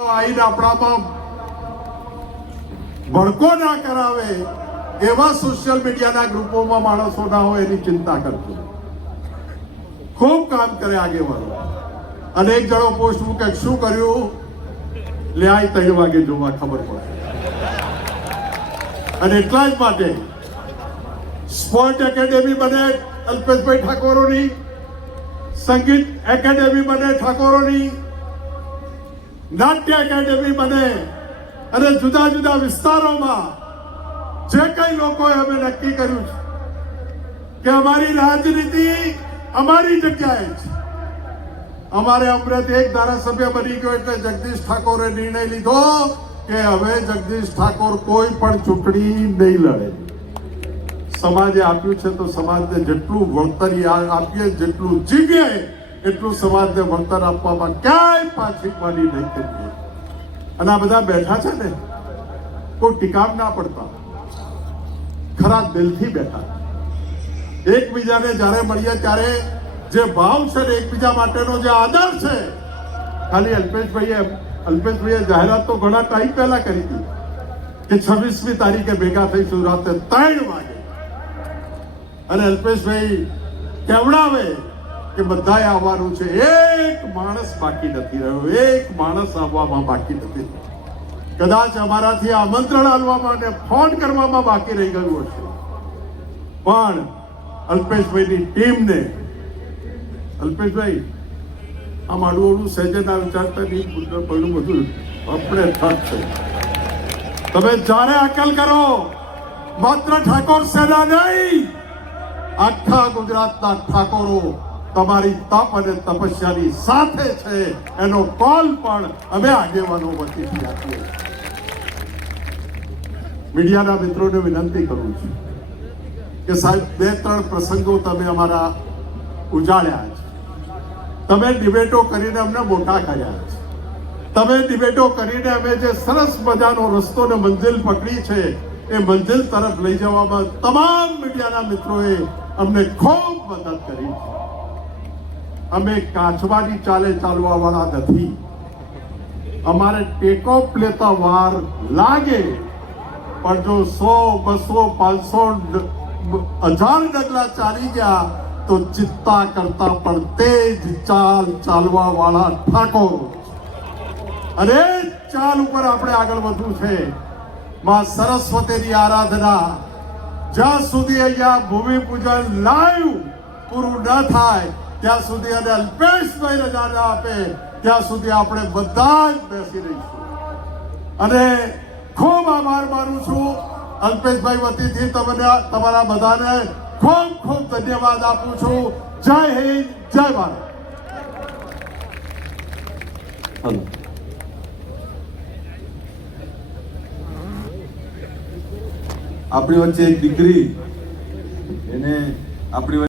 આઈને આપણામાં ભડકો ના કરાવે એવા સોશિયલ મીડિયાના ગ્રુપોમાં માણસો ના હોય એની ચિંતા કરજો. ખૂબ કામ કરે આગેવાનો. અને એક જણો પોસ્ટ મૂકે, શું કર્યું? લે આ ત્રણ વાગે જોવા ખબર પડે. અને એટલા જ માટે સ્પોર્ટ એકેડેમી બને અલ્પેશભાઈ ઠાકોરોની, સંગીત એકેડેમી બને ઠાકોરોની નાટ્ય એકેડેમી બને અને જુદા જુદા વિસ્તારોમાં જે કઈ લોકોએ અમે નક્કી કર્યું છે કે અમારી રાજનીતિ અમારી જગ્યાએ છે. અમારે અમૃત એક ધારાસભ્ય બની ગયો એટલે જગદીશ ઠાકોરે નિર્ણય લીધો કે હવે જગદીશ ઠાકોર કોઈ પણ ચૂંટણી નહીં લડે. સમાજે આપ્યું છે તો સમાજને જેટલું વળતર આપીએ, જેટલું જીવીએ એટલું સમાજને વળતર આપવામાં ક્યાંય પાછી પાની નહીં કરીએ અને આ બધા બેઠા છે ને, કોઈ ટીકામ ના પડતા. ખરા દિલથી બેઠા. એકબીજાને જ્યારે મળીએ ત્યારે જે ભાવ છે ને એકબીજા માટેનો જે આદર છે, ખાલી અલ્પેશભાઈએ અલ્પેશભાઈએ જાહેરાત તો ઘણા ટાઈમ પહેલા કરી હતી કે છવ્વીસમી તારીખે ભેગા થઈશું, રાતે ત્રણ વાગે. અને અલ્પેશભાઈ કેવડાવે? કે બધાએ આવવાનું છે. એક માણસ બાકી નથી રહ્યો. એક માણસ આવવામાં બાકી નથી કદાચ અમારાથી આમંત્રણ આલવામાં અને ફોન કરવામાં બાકી રહી ગયું હશે. પણ અલ્પેશભાઈની ટીમને, અલ્પેશભાઈ આ મારું ઓલું સહેજે ના વિચારતા નહીં બધું બધું આપણે થત છે. તમે જ્યારે અકલ કરો. માત્ર ઠાકોર સેના નહીં, આખા ગુજરાતના ઠાકોરો તમારી તપ અને તપસ્યાની સાથે છે. એનો કોલ પણ અમે આગેવાનો વતીથી આપીએ મીડિયાના મિત્રોને વિનંતી કરું છું કે સાહેબ, બે, ત્રણ પ્રસંગો તમે અમારા ઉજાળ્યા છે. તમે ડિબેટો કરીને અમને મોટા કર્યા છે. તમે ડિબેટો કરીને અમે જે સરસ મજાનો રસ્તો ને મંજિલ પકડી છે, એ મંજિલ તરફ લઈ જવામાં તમામ મીડિયાના મિત્રોએ અમને ખૂબ મદદ કરી છે. અમે કાચબાની ચાલે ચાલવા વાળા નથી. અમારે ટેકો લેતા વાર લાગે, પણ જો સો, બસો, પાંચસો હજાર ડગલા ચાલી ગયા, તો ચિત્તા કરતા પણ તેજ ચાલ ચાલવા વાળા ઠાકોર. અને ચાલ ઉપર આપણે આગળ વધવું છે. માં સરસ્વતીની આરાધના. જ્યાં સુધી અહીંયા ભૂમિ પૂજન લાઈવ પૂરું ન થાય ત્યાં સુધી અને અલ્પેશભાઈ રજા ના આપે, ત્યાં સુધી આપણે બધા જ બેસી રહીશું. અને ખૂબ આભાર માનું છું અલ્પેશભાઈ વતીથી તમને, તમારા બધાને ખૂબ ખૂબ ધન્યવાદ આપું છું. જય હિન્દ, જય ભારત. આપણી વચ્ચે એક દીકરી, એને આપણી